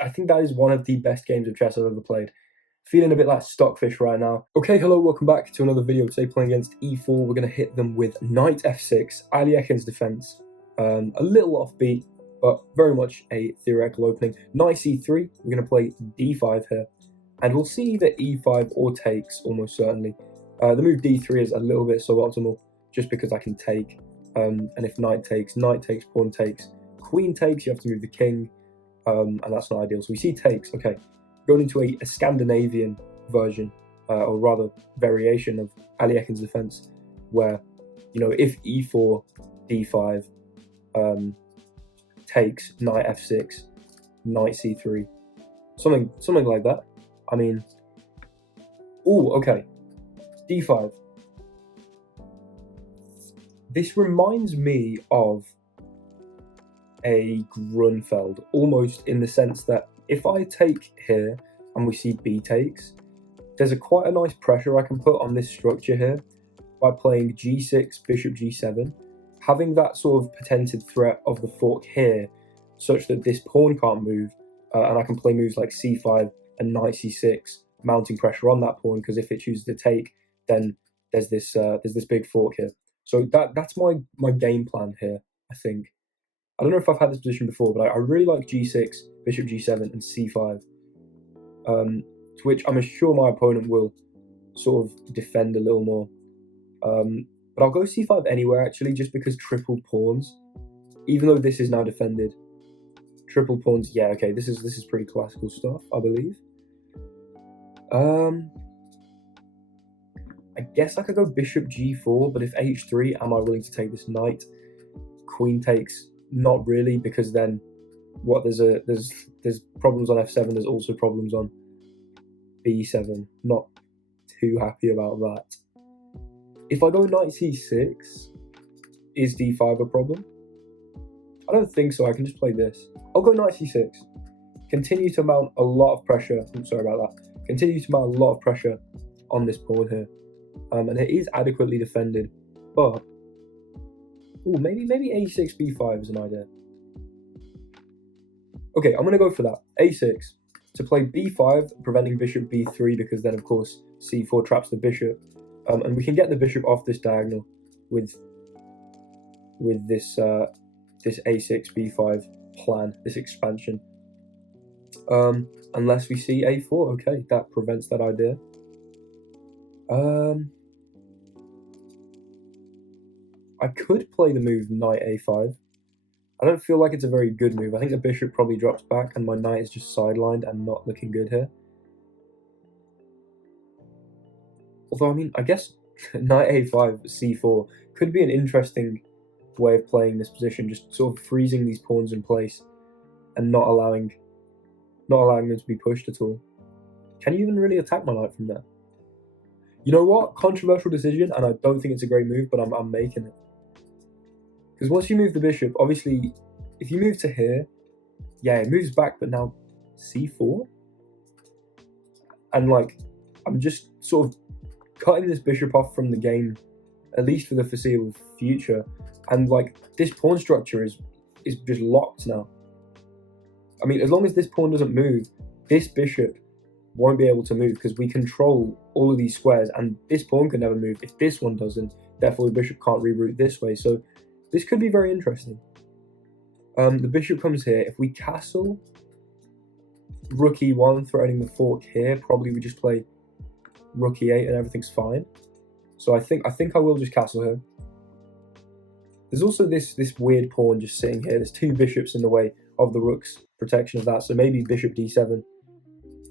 I think that is one of the best games of chess I've ever played. Feeling a bit like Stockfish right now. Okay, hello, welcome back to another video. Today playing against e4, we're going to hit them with knight f6, Ali Ekin's defense. A little offbeat, but very much a theoretical opening. Knight c3, we're going to play d5 here. And we'll see either e5 or takes, almost certainly. The move d3 is a little bit suboptimal, just because I can take. And if knight takes, pawn takes, queen takes, you have to move the king. And that's not ideal. So we see takes, okay. Going into a Scandinavian version, or rather variation of Ali Ekin's defense, where, you know, if e4, d5, takes, knight f6, knight c3, something like that. I mean, ooh, okay, d5. This reminds me of a Grunfeld, almost in the sense that if I take here and we see b takes, there's quite a nice pressure I can put on this structure here by playing g6, bishop g7, having that sort of potential threat of the fork here, such that this pawn can't move, and I can play moves like c5 and knight c6, mounting pressure on that pawn, because if it chooses to take, then there's this big fork here. So that's my game plan here, I think. I don't know if I've had this position before, but I really like g6, bishop g7, and c5, to which I'm sure my opponent will sort of defend a little more. But I'll go c5 anywhere, actually, just because triple pawns, even though this is now defended, triple pawns, yeah, okay, this is pretty classical stuff, I believe. I guess I could go bishop g4, but if h3, am I willing to take this knight? Queen takes, not really, because then what, there's problems on f7, there's also problems on b7. Not too happy about that. If I go knight c6, is d5 a problem? I don't think so. I can just play this. I'll go knight c6. Continue to mount a lot of pressure. I'm sorry about that. Continue to mount a lot of pressure on this pawn here. And it is adequately defended, but ooh, maybe a6, b5 is an idea. Okay, I'm going to go for that. a6 to play b5, preventing bishop b3, because then, of course, c4 traps the bishop. And we can get the bishop off this diagonal with this this a6, b5 plan, this expansion. Unless we see a4, okay, that prevents that idea. I could play the move knight a5. I don't feel like it's a very good move. I think the bishop probably drops back and my knight is just sidelined and not looking good here. Although, I mean, I guess knight a5, c4 could be an interesting way of playing this position, just sort of freezing these pawns in place and not allowing them to be pushed at all. Can you even really attack my knight from there? You know what? Controversial decision, and I don't think it's a great move, but I'm making it. Because once you move the bishop, obviously, if you move to here, yeah, it moves back, but now c4? And, like, I'm just sort of cutting this bishop off from the game, at least for the foreseeable future. And, like, this pawn structure is just locked now. I mean, as long as this pawn doesn't move, this bishop won't be able to move, because we control all of these squares, and this pawn can never move if this one doesn't. Therefore, the bishop can't reroute this way. So this could be very interesting. The bishop comes here. If we castle, rook e1, threatening the fork here, probably we just play rook e8 and everything's fine. So I think I will just castle here. There's also this weird pawn just sitting here. There's two bishops in the way of the rook's protection of that. So maybe bishop d7.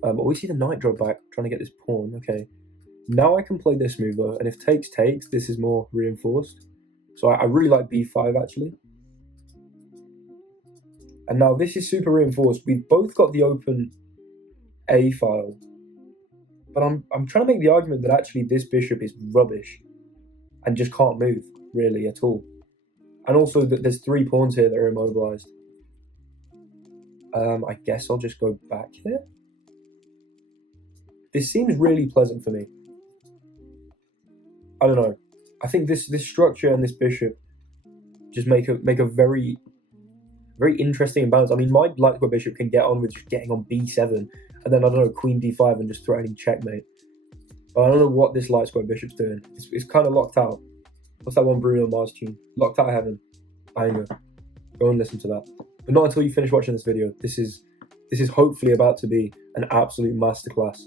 But we see the knight drop back, trying to get this pawn. Okay, now I can play this move though, and if takes, this is more reinforced. So I really like b5 actually. And now this is super reinforced. We've both got the open a file, but I'm trying to make the argument that actually this bishop is rubbish and just can't move really at all. And also that there's three pawns here that are immobilized. I guess I'll just go back here. This seems really pleasant for me. I don't know. I think this structure and this bishop just make a very very interesting and balanced. I mean, my light square bishop can get on with just getting on b7, and then, I don't know, queen d5 and just threatening checkmate. But I don't know what this light square bishop's doing. It's kind of locked out. What's that one Bruno Mars tune? Locked Out of Heaven. Banger. Go and listen to that. But not until you finish watching this video. This is hopefully about to be an absolute masterclass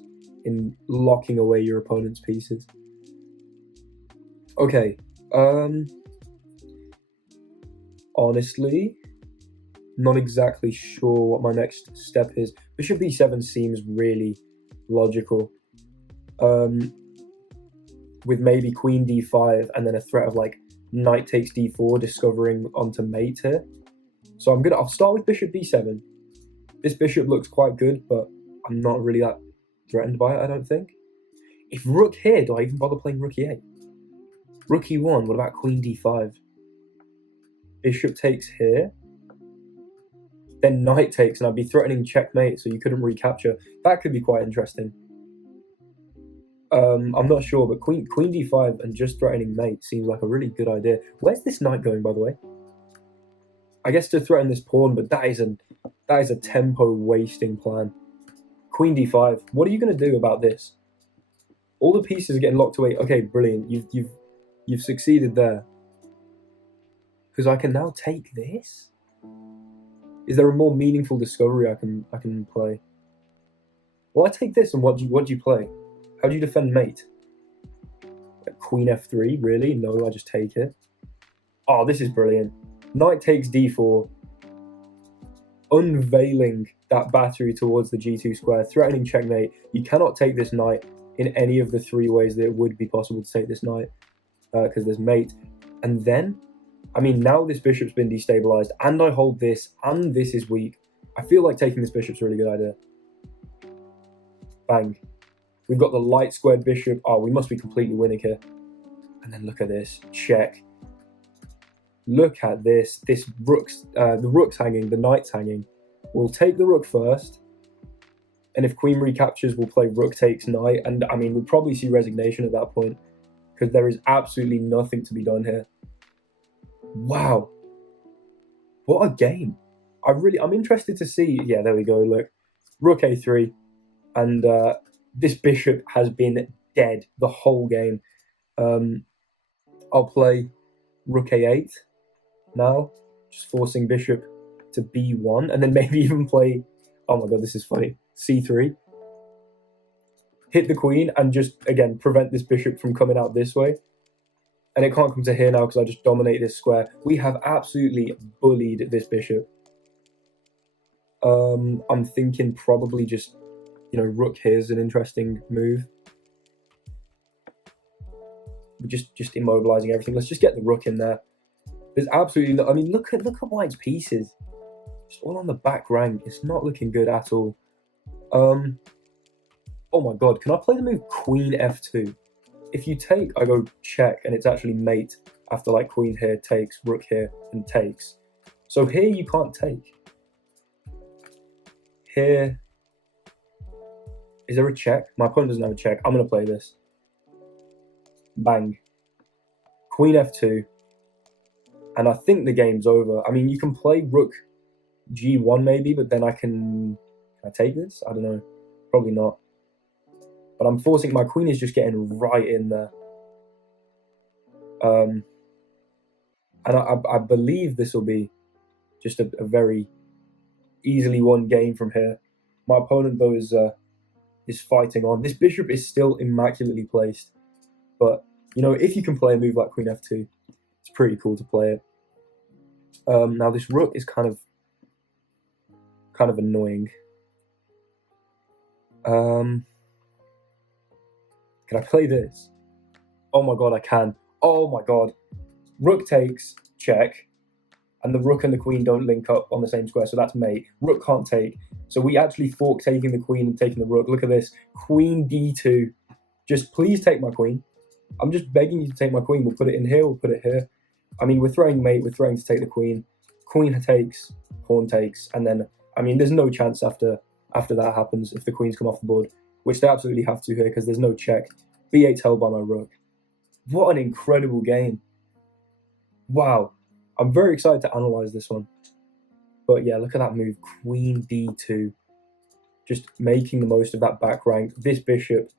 in locking away your opponent's pieces. Okay. Honestly, not exactly sure what my next step is. Bishop b7 seems really logical. With maybe queen d5 and then a threat of like knight takes d4, discovering onto mate here. So I'll start with bishop b7. This bishop looks quite good, but I'm not really that threatened by it, I don't think. If rook here, do I even bother playing rook e8? Rook e1, what about queen d5? Bishop takes here. Then knight takes, and I'd be threatening checkmate, so you couldn't recapture. That could be quite interesting. I'm not sure, but queen d5 and just threatening mate seems like a really good idea. Where's this knight going, by the way? I guess to threaten this pawn, but that is a tempo wasting plan. Queen d5. What are you going to do about this? All the pieces are getting locked away. Okay, brilliant. You've succeeded there. Because I can now take this. Is there a more meaningful discovery I can play? Well, I take this, and what do you play? How do you defend mate? Queen f3, really? No, I just take it. Oh, this is brilliant. Knight takes d4, unveiling that battery towards the g2 square, threatening checkmate. You cannot take this knight in any of the three ways that it would be possible to take this knight, because there's mate. And then, I mean, now this bishop's been destabilized, and I hold this, and this is weak. I feel like taking this bishop's a really good idea. Bang. We've got the light squared bishop. Oh, we must be completely winning here. And then look at this. Check. Look at this. This rook's, the rook's hanging, the knight's hanging. We'll take the rook first. And if queen recaptures, we'll play rook takes knight. And I mean, we'll probably see resignation at that point, because there is absolutely nothing to be done here. Wow. What a game. I'm interested to see. Yeah, there we go. Look. Rook a3. And this bishop has been dead the whole game. I'll play rook a8 now, just forcing bishop to b1, and then maybe even play, oh my god, this is funny, c3. Hit the queen and just, again, prevent this bishop from coming out this way. And it can't come to here now because I just dominate this square. We have absolutely bullied this bishop. I'm thinking probably just, rook here is an interesting move. We're just immobilizing everything. Let's just get the rook in there. There's absolutely no, I mean, look at White's pieces. Just all on the back rank. It's not looking good at all. Oh my god, can I play the move queen f2? If you take, I go check, and it's actually mate after like queen here takes, rook here, and takes. So here you can't take. Here, is there a check? My opponent doesn't have a check. I'm going to play this. Bang. Queen f2. And I think the game's over. I mean, you can play rook g1 maybe, but then can I take this? I don't know. Probably not. But I'm forcing, my queen is just getting right in there. And I believe this will be just a very easily won game from here. My opponent, though, is fighting on. This bishop is still immaculately placed. But, if you can play a move like queen f2, it's pretty cool to play it. Now, this rook is kind of annoying. Can I play this? Oh my god, I can. Oh my god. Rook takes, check. And the rook and the queen don't link up on the same square, so that's mate. Rook can't take. So we actually fork taking the queen and taking the rook. Look at this. Queen d2. Just please take my queen. I'm just begging you to take my queen. We'll put it in here, we'll put it here. I mean, we're throwing mate, we're throwing to take the queen. Queen takes, pawn takes, and then, I mean, there's no chance after that happens if the queens come off the board, which they absolutely have to here because there's no check. b8's held by my rook. What an incredible game. Wow. I'm very excited to analyze this one. But yeah, look at that move, queen d2, just making the most of that back rank. This bishop,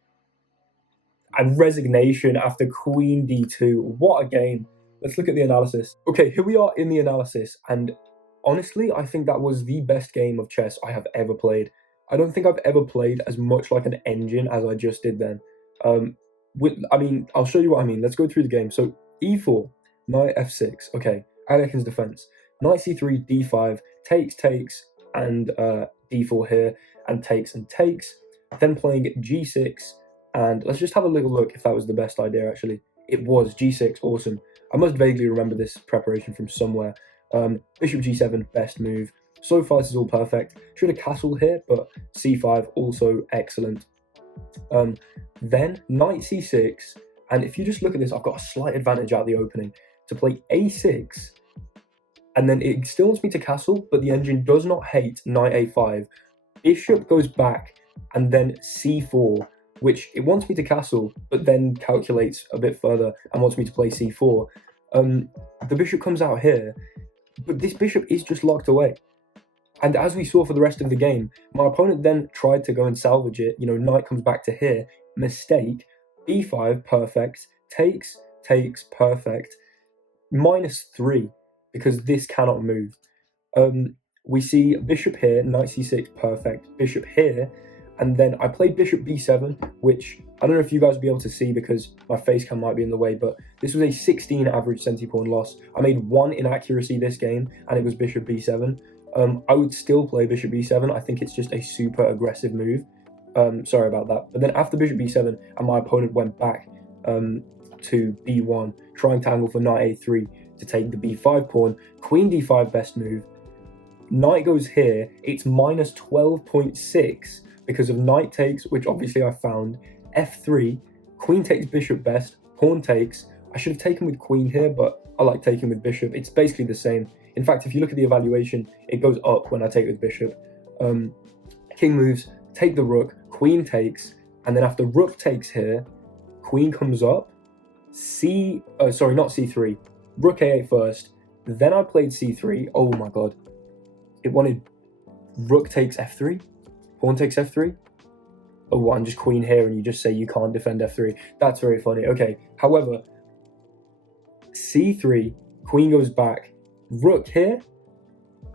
and resignation after queen d2. What a game. Let's look at the analysis. Okay, here we are in the analysis, and honestly, I think that was the best game of chess I have ever played. I don't think I've ever played as much like an engine as I just did then. I'll show you what I mean. Let's go through the game. So e4, knight f6. Okay, Alekin's defense. Knight c3, d5, takes, and d4 here, and takes. Then playing g6, and let's just have a little look if that was the best idea, actually. It was g6, awesome. I must vaguely remember this preparation from somewhere. Bishop g7, best move. So far, this is all perfect. Should have castled here, but c5, also excellent. Then knight c6, and if you just look at this, I've got a slight advantage out the opening to play a6, and then it still wants me to castle, but the engine does not hate knight a5. Bishop goes back, and then c4, which it wants me to castle, but then calculates a bit further and wants me to play c4. The bishop comes out here, but this bishop is just locked away. And as we saw for the rest of the game, my opponent then tried to go and salvage it. You know, knight comes back to here, mistake, b5, perfect, takes, perfect, -3, because this cannot move. We see bishop here, knight c6, perfect, bishop here, and then I played bishop b7, which I don't know if you guys will be able to see because my face cam might be in the way, but this was a 16 average centipawn loss. I made 1 inaccuracy this game, and it was bishop b7. I would still play bishop b7. I think it's just a super aggressive move. Sorry about that. But then after bishop b7, and my opponent went back to b1, trying to angle for knight a3 to take the b5 pawn. Queen d5, best move. Knight goes here. It's -12.6 because of knight takes, which obviously I found. f3, queen takes bishop best, pawn takes. I should have taken with queen here, but I like taking with bishop. It's basically the same. In fact, if you look at the evaluation, it goes up when I take with bishop. King moves, take the rook, queen takes, and then after rook takes here, queen comes up, not c3, rook a8 first, then I played c3, oh my god. It wanted rook takes f3, pawn takes f3. Oh, what, and just queen here, and you just say you can't defend f3. That's very funny. Okay, however, c3, queen goes back, rook here,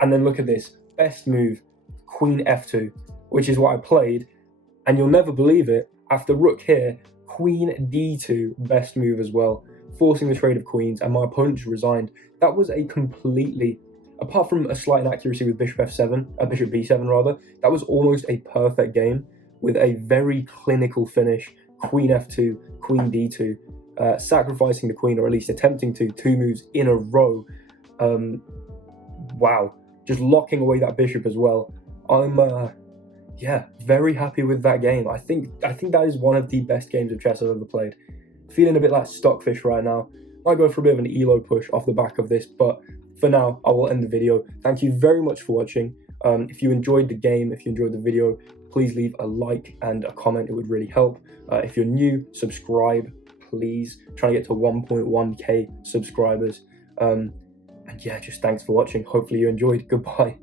and then look at this, best move, queen f2, which is what I played, and you'll never believe it, after rook here, queen d2, best move as well, forcing the trade of queens, and my opponent just resigned. That was a completely, apart from a slight inaccuracy with bishop f7, bishop b7 rather, that was almost a perfect game with a very clinical finish, queen f2, queen d2, sacrificing the queen, or at least attempting to, 2 moves in a row. Wow, just locking away that bishop as well. I'm very happy with that game. I think that is one of the best games of chess I've ever played. Feeling a bit like Stockfish right now. Might go for a bit of an elo push off the back of this, but for now I will end the video. Thank you very much for watching. If you enjoyed the game, if you enjoyed the video, please leave a like and a comment. It would really help. If you're new, subscribe, please. Trying to get to 1.1k subscribers. And yeah, just thanks for watching. Hopefully you enjoyed. Goodbye.